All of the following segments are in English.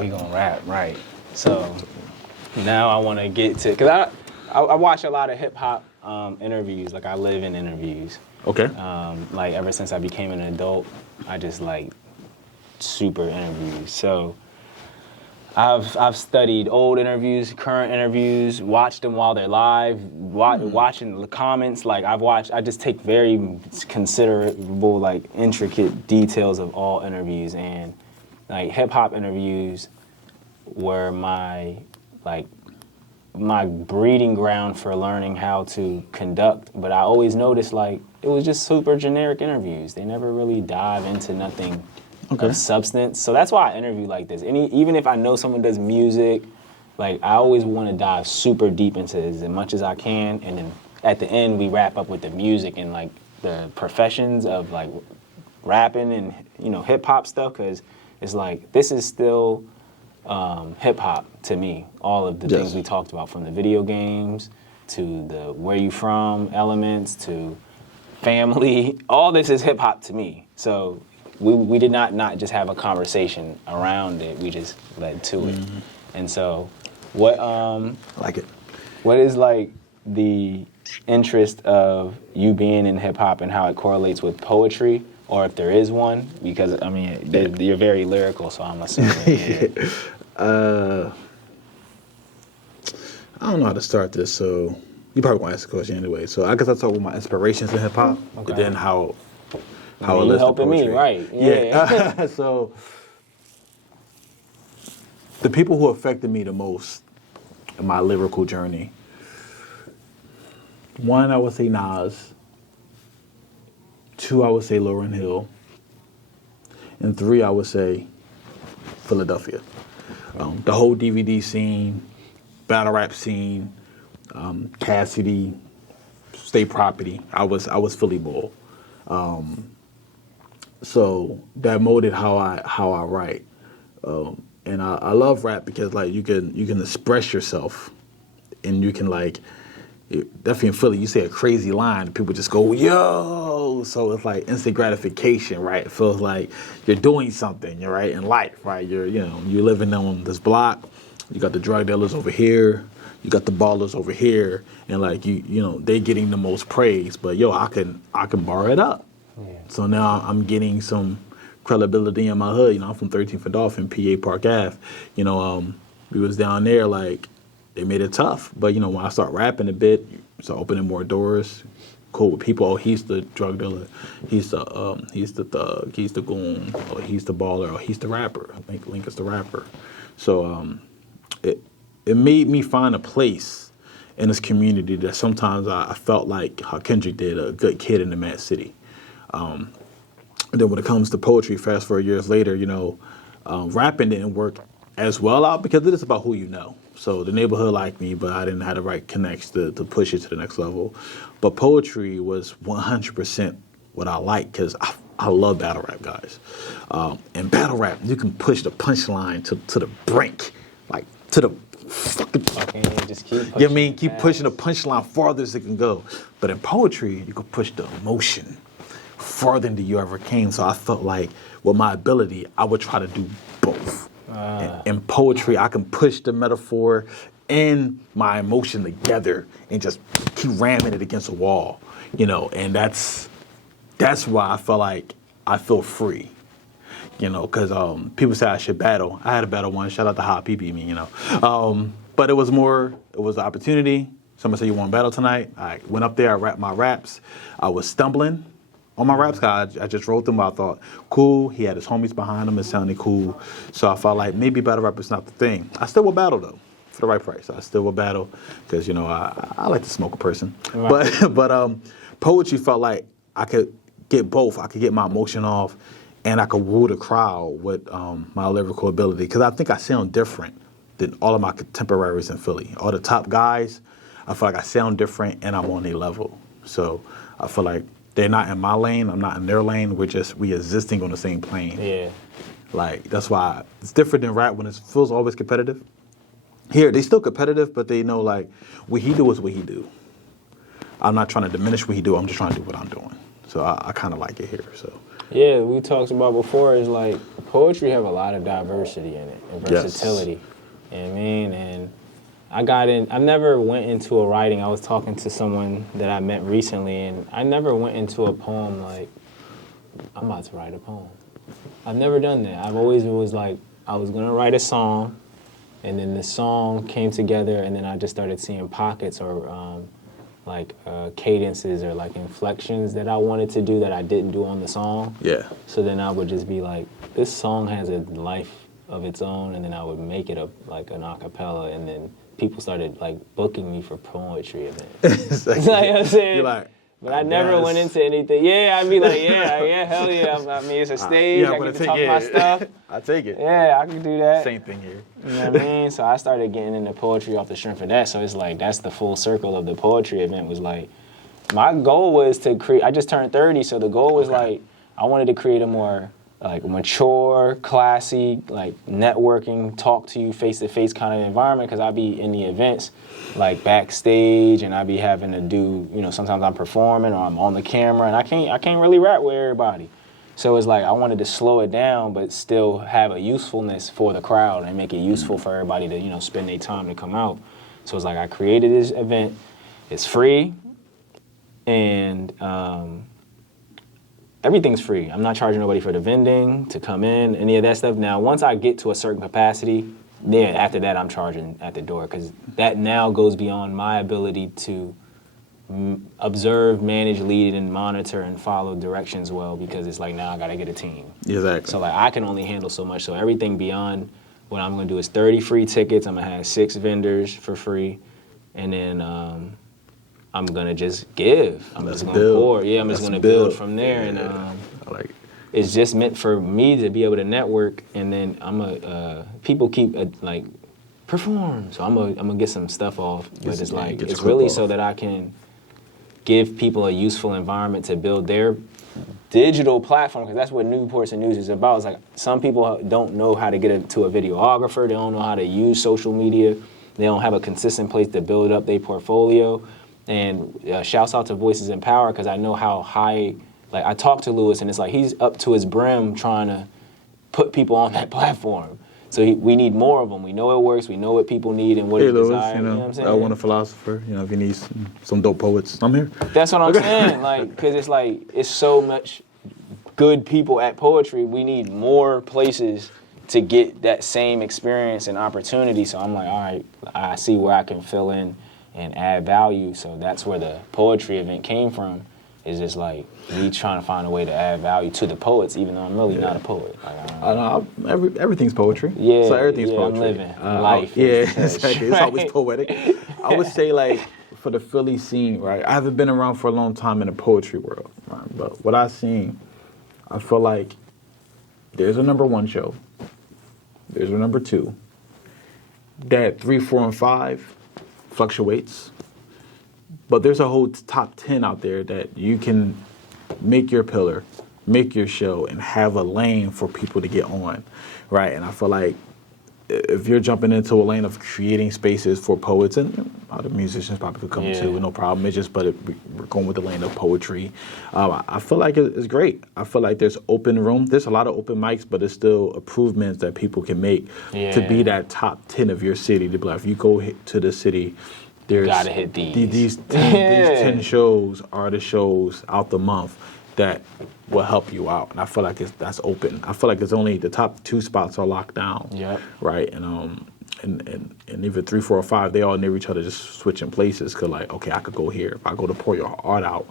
we gonna rap, right? So now I want to get to, cause I watch a lot of hip hop interviews. Like I live in interviews. Okay. Like ever since I became an adult, I just like super interviews. So I've studied old interviews, current interviews, watched them while they're live, watching the comments. Like I just take very considerable, like intricate details of all interviews, and like hip hop interviews were my breeding ground for learning how to conduct. But I always noticed like it was just super generic interviews. They never really dive into nothing of substance. So that's why I interview like this. Even if I know someone does music, like I always want to dive super deep into it as much as I can, and then at the end we wrap up with the music and like the professions of like rapping and hip hop stuff, because it's like this is still hip hop to me. All of the things we talked about, from the video games to the where you from elements to family, all this is hip hop to me. So we did not just have a conversation around it, we just led to it. And so what I like it. What is like the interest of you being in hip hop and how it correlates with poetry, or if there is one? Because I mean you're very lyrical, so I'm assuming. I don't know how to start this, so you probably won't ask the question anyway. So I guess I'll talk about my inspirations in hip hop, and then how it you helping me, right? Yeah. So the people who affected me the most in my lyrical journey, one, I would say Nas. Two, I would say Lauryn Hill. And three, I would say Philadelphia. The whole DVD scene, battle rap scene, Cassidy, State Property. I was Philly bull. So that molded how I write. And I love rap because like you can express yourself, and you can like, definitely in Philly, you say a crazy line, and people just go, yo! So it's like instant gratification, right? It feels like you're doing something, right, in life, right? You're living on this block, you got the drug dealers over here, you got the ballers over here, and like they getting the most praise, but I can bar it up. Yeah. So now I'm getting some credibility in my hood. I'm from 13th and Dolphin, PA Park Ave. We was down there, like, they made it tough. But, when I start rapping a bit, start opening more doors, cool with people. Oh, he's the drug dealer. He's the thug. He's the goon. Or he's the baller. Or he's the rapper. I think Link is the rapper. So it made me find a place in this community that sometimes I felt like how Kendrick did, a good kid in the Mad City. And then when it comes to poetry, fast forward years later, rapping didn't work as well out because it is about who you know. So the neighborhood liked me, but I didn't have the right connects to push it to the next level. But poetry was 100% what I like, because I love battle rap, guys. And battle rap, you can push the punchline to the brink, like to the fucking. Okay, just keep pushing. Keep pushing the punchline farther as it can go. But in poetry, you can push the emotion farther than you ever came. So I felt like with my ability, I would try to do both. In poetry, I can push the metaphor and my emotion together and just keep ramming it against a wall, and that's why I felt like I feel free, because people say I should battle. I had a battle once. Shout out to Hop, he beat me, but it was an opportunity. Somebody said, you want to battle tonight? I went up there, I rapped my raps. I was stumbling on my raps, guys. I just wrote them. I thought, cool. He had his homies behind him. It sounded cool. So I felt like maybe battle rap is not the thing. I still will battle, though, for the right price. I still will battle because, I like to smoke a person. Right. But poetry felt like I could get both. I could get my emotion off, and I could woo the crowd with my lyrical ability, because I think I sound different than all of my contemporaries in Philly. All the top guys, I feel like I sound different, and I'm on their level. So I feel like they're not in my lane, I'm not in their lane, we existing on the same plane. Yeah. Like, that's why it's different than rap when it feels always competitive. Here, they still competitive, but they know, like, what he do is what he do. I'm not trying to diminish what he do, I'm just trying to do what I'm doing. So I kind of like it here, so. Yeah, we talked about before is like poetry have a lot of diversity in it and versatility. You know what I mean? And I never went into a writing. I was talking to someone that I met recently, and I never went into a poem like, I'm about to write a poem. I've never done that. I've always was like, I was gonna write a song, and then the song came together, and then I just started seeing pockets or cadences or like inflections that I wanted to do that I didn't do on the song. Yeah. So then I would just be like, this song has a life of its own, and then I would make it like an acapella, and then people started like booking me for poetry events. Like, you know what I'm saying? You're like, but I never went into anything. Yeah, I'd be like, yeah, hell yeah. I mean, it's a stage. I get to talk my stuff. I take it. Yeah, I can do that. Same thing here. You know what I mean? So I started getting into poetry off the strength of that. So it's like, that's the full circle of the poetry event was like, my goal was to create, I just turned 30, so the goal was like, I wanted to create a more like mature, classy, like networking, talk to you face-to-face kind of environment, because I be in the events like backstage, and I be having to do, you know, sometimes I'm performing or I'm on the camera, and I can't really rap with everybody. So it's like I wanted to slow it down but still have a usefulness for the crowd and make it useful for everybody to, you know, spend their time to come out. So it's like I created this event. It's free, and everything's free. I'm not charging nobody for the vending, to come in, any of that stuff. Now, once I get to a certain capacity, then after that I'm charging at the door, because that now goes beyond my ability to observe, manage, lead, and monitor and follow directions well, because it's like now I gotta get a team. Exactly. So like I can only handle so much. So everything beyond what I'm gonna do is 30 free tickets. I'm gonna have 6 vendors for free, and then I'm gonna just give. I'm just gonna pour. Yeah, I'm just gonna build from there, and I like it. It's just meant for me to be able to network, and then people keep like perform. So I'm gonna get some stuff off, but it's like it's really so that I can give people a useful environment to build their digital platform, because that's what Newports and News is about. It's like some people don't know how to get to a videographer. They don't know how to use social media. They don't have a consistent place to build up their portfolio. And shouts out to Voices in Power, because I know how high, like I talked to Lewis, and it's like he's up to his brim trying to put people on that platform. So we need more of them. We know it works. We know what people need and what they desire. You know what I'm saying? I want a philosopher. You know, if you need some dope poets, I'm here. That's what I'm saying. Like, because it's like, it's so much good people at poetry. We need more places to get that same experience and opportunity. So I'm like, all right, I see where I can fill in and add value. So that's where the poetry event came from. It's just like me trying to find a way to add value to the poets, even though I'm really not a poet. Like, I know everything's poetry. Yeah, so everything's poetry. I'm living life. Yeah, exactly. It's always poetic. I would say, like, for the Philly scene, right? I haven't been around for a long time in the poetry world, right? But what I've seen, I feel like there's a number 1 show, there's a number 2. That 3, 4, and 5 fluctuates. But there's a whole top 10 out there that you can make your pillar, make your show, and have a lane for people to get on, right? And I feel like if you're jumping into a lane of creating spaces for poets, and other musicians probably could come too, no problem. It's just, but we're going with the lane of poetry. I feel like it's great. I feel like there's open room. There's a lot of open mics, but there's still improvements that people can make to be that top 10 of your city. To be like, if you go to the city, there's gotta hit these. These 10 shows are the shows out the month that will help you out, and I feel like that's open. I feel like it's only the top 2 spots are locked down. Yep. Right, and even 3, 4, or 5, they all near each other, just switching places. Cause like, okay, I could go here. If I go to Pour Your Art Out,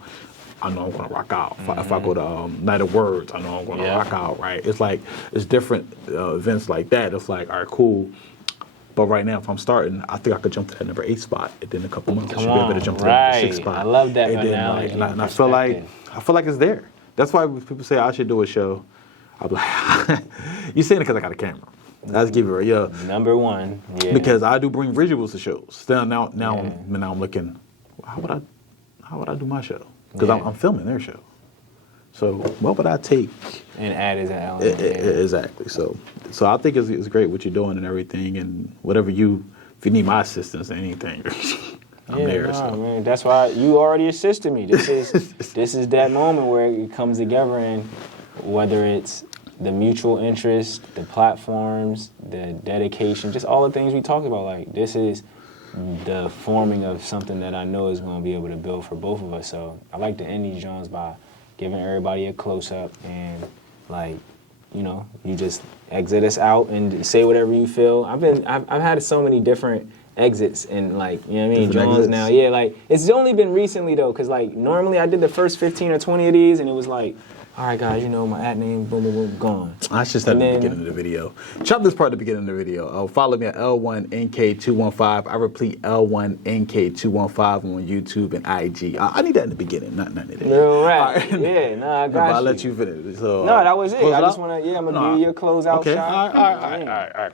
I know I'm gonna rock out. If I go to Night of Words, I know I'm gonna rock out. Right, it's like it's different events like that. It's like, all right, cool. But right now, if I'm starting, I think I could jump to that number 8 spot, and then in a couple months I should be able to jump to that number 6 spot. I love that and analogy. Then, and I feel like it's there. That's why when people say I should do a show, I'm like, you saying it because I got a camera. Let's give it Number 1, because I do bring visuals to shows. Now I'm looking, how would I do my show? Because I'm filming their show. So what would I take? And add as an element. Exactly. So I think it's great what you're doing and everything, and if you need my assistance or anything, I'm there. Man, that's why you already assisted me. This is that moment where it comes together, and whether it's the mutual interest, the platforms, the dedication, just all the things we talked about. Like, this is the forming of something that I know is going to be able to build for both of us. So I like to end these Jones by giving everybody a close-up and, like, you know, you just exit us out and say whatever you feel. I've had so many different exits and, like, you know what I mean, Different Jones exits. now. Yeah, like, it's only been recently, though, because, like, normally I did the first 15 or 20 of these, and it was like, all right, guys, you know, my at name, boom, boom, boom, gone. That's just at the beginning of the video. Chop this part at the beginning of the video. Follow me at L1NK215. I repeat, L1NK215 on YouTube and IG. I need that in the beginning, not none of that. You're right. Yeah, nah, I got you. I'll let you finish. So, No, that was it. close I it just out? want to, I'm going to do your closeout Okay, shot. all right.